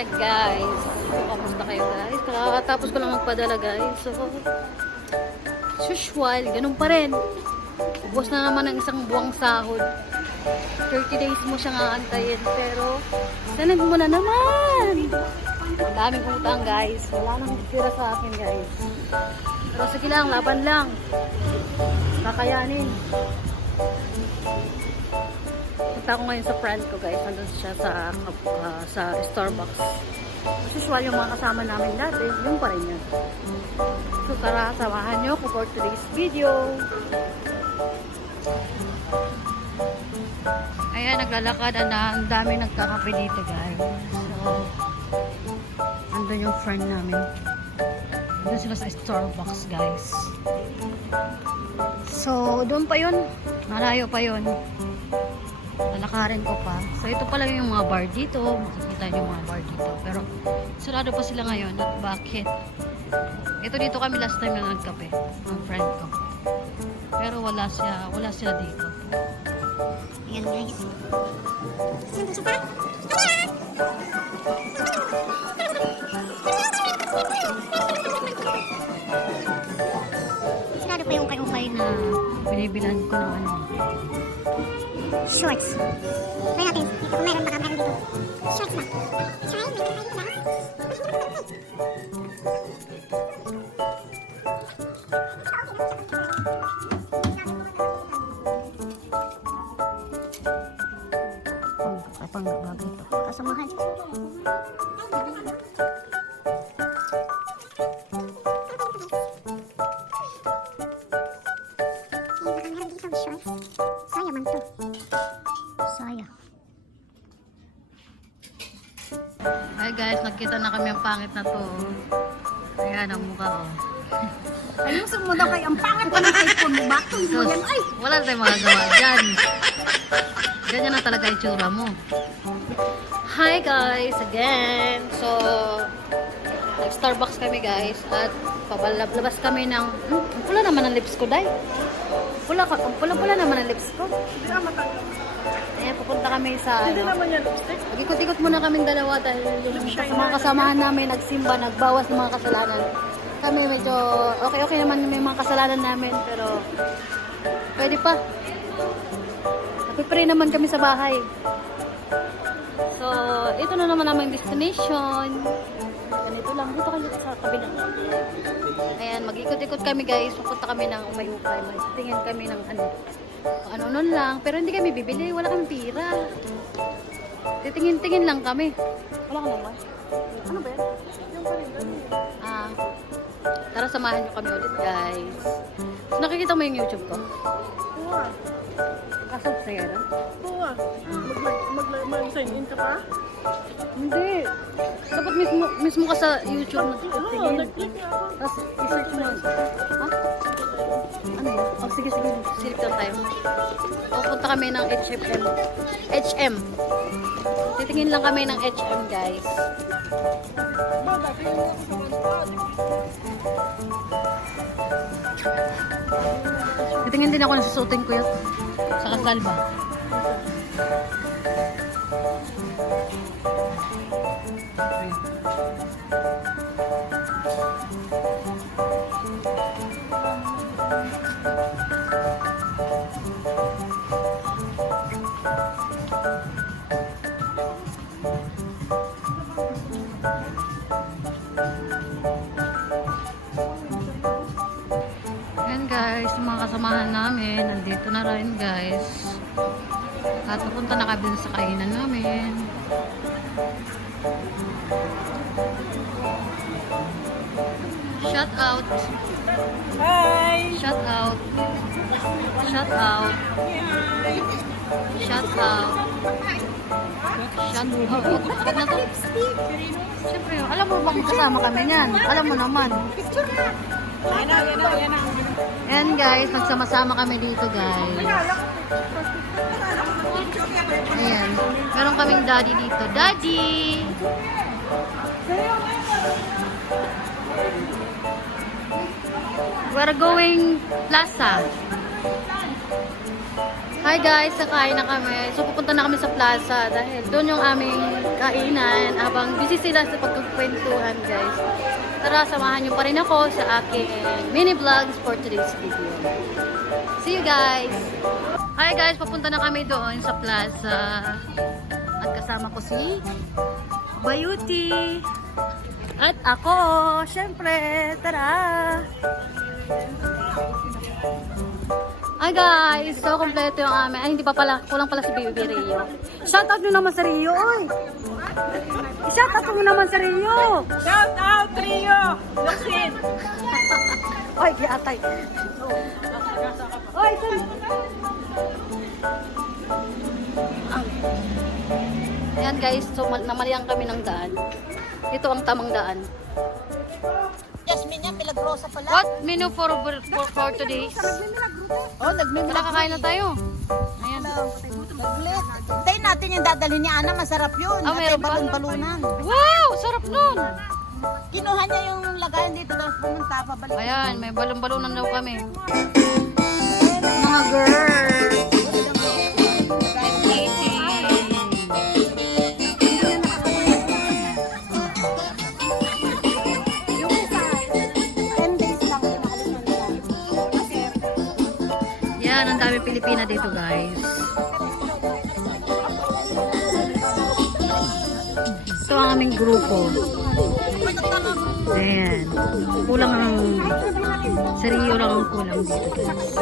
Ayan guys. So, kamusta kayo guys? Kakatapos ko lang magpadala guys. So, usual, ganun pa rin. Ubos na naman ang isang buwang sahod. 30 days mo siyang aantayin. Pero, sanad mo na naman. Ang daming utang guys. Wala nang tira sa akin guys. Pero sige lang, laban lang. Kakayanin. Punta ako ngayon sa friend ko guys. Nandun siya sa Starbucks. As usual yung mga kasama namin dati, yung pa rin yan. So tara, samahan nyo ko for today's video. Ayan, naglalakad. Ang daming nagkakape dito guys. So, andun yung friend namin. Andun sila sa Starbucks guys. So, doon pa yun. Malayo pa yun. Lalakarin ko pa. So, ito pala yung mga bar dito. Makikita yung mga bar dito. Pero, sarado pa sila ngayon. At bakit? Ito dito kami last time na nagkape. Ang friend ko. Pero wala sila dito. Ayan guys. Sarado pa yung kay na binibilan ko ng ano. Shorts. Try natin. Kung meron baka meron dito. Shorts ba? Try, meron tayo ba? Pang bagay ito. Kasamahan. Saya man to. Saya. Hi guys, nakita na kami ang pangit na to. Ayan ang mukha oh. Ayusin mo daw kayo. Ang pangit pa ng iPhone mo. Bakit mo yan? Ay! Wala na tayong magagawa dyan. Ganyan na talaga yung tsura mo. Hi guys, again. So, nag-Starbucks kami guys. At pabalabas kami ng... pula naman ang lips ko, day. Pula naman ang lips ko. Hindi na matanggal. Ayan, pupunta kami sa... Hindi naman yan lipstick. Mag-ikot-ikot muna kaming dalawa dahil yung mga kasamahan namin nagsimba, nagbawas ng mga kasalanan. Kami medyo okay naman may mga kasalanan namin pero pwede pa. Nagpipray naman kami sa bahay. So, ito na naman aming destination. Ganito lang. Dito kayo sa kabila. Ayan, mag-ikot-ikot kami guys. Pupunta kami ng Umayukay. Tingin kami ng ano lang. Pero hindi kami bibili. Wala kami pira. Titingin-tingin lang kami. Wala ka naman. Ano ba yan? Yung parindan. Tara, samahan nyo kami ulit guys. So, nakikita mo yung YouTube ko? Oo. Kasab sa'yo na? Oo. Mag-sign in ka pa? Hindi. Dapat mismo ka sa YouTube na Oo, tingin. nag-click nga ako. Tapos i-search mo. Ha? Ano yun? Oh, sige. Silip lang tayo. Pupunta kami ng HM. Titingin lang kami ng HM guys. Ba, dati yung ako sa one. Titingin din ako na susutin ko yun. Sa kasal ba? Ayan guys, yung mga kasamahan namin, nandito na rin guys. At pupunta na kami sa kainan namin. Shout out. Hi! Shout out. Shout out. Shout out. Shout out. Bakit na to? Siyempre, alam mo bang kasama kami niyan? Alam mo naman. Yan na. Ayan guys, nagsama-sama kami dito guys. Ayan. Meron kaming daddy dito. Daddy! We're going plaza. Hi guys, kakain na kami. So pupunta na kami sa plaza dahil doon yung aming kainan habang busy sila sa pagkukwentuhan guys. Tara, samahan nyo pa rin ako sa aking mini vlogs for today's video. See you guys! Hi guys, papunta na kami doon sa plaza. At kasama ko si Bayuti. At ako, syempre, tara! Hi guys! So, kompleto yung amin. Ay, hindi pa pala. Kulang pala si Baby Rio. Shoutout nyo naman sa Rio, oy! Shoutout mo naman sa Rio! Shout out, Rio! Luxin! Oy, kiatay. Oy, san? Ayan guys, so namalian kami ng daan. Ito ang tamang daan. Jasmine yan, milagrosa pala. What menu for today? Oh, Tara, kakain na tayo. Ayan. Naglit. Tayo natin yung dadalhin ni Ana, masarap yun. Ah, meron pa? Balon-balunan. Wow! Sarap nun! Kinuha niya yung lagayan dito, tapos pumunta, pabalik. Ayan, may balon-balunan daw kami. Mga girl. Yung isa, 10 days lang pinakalis na nila. Yan, ang dami Pilipina dito guys. Ito ang aming grupo. Ayan. Kulang ang Seryo lang ang kulang dito guys.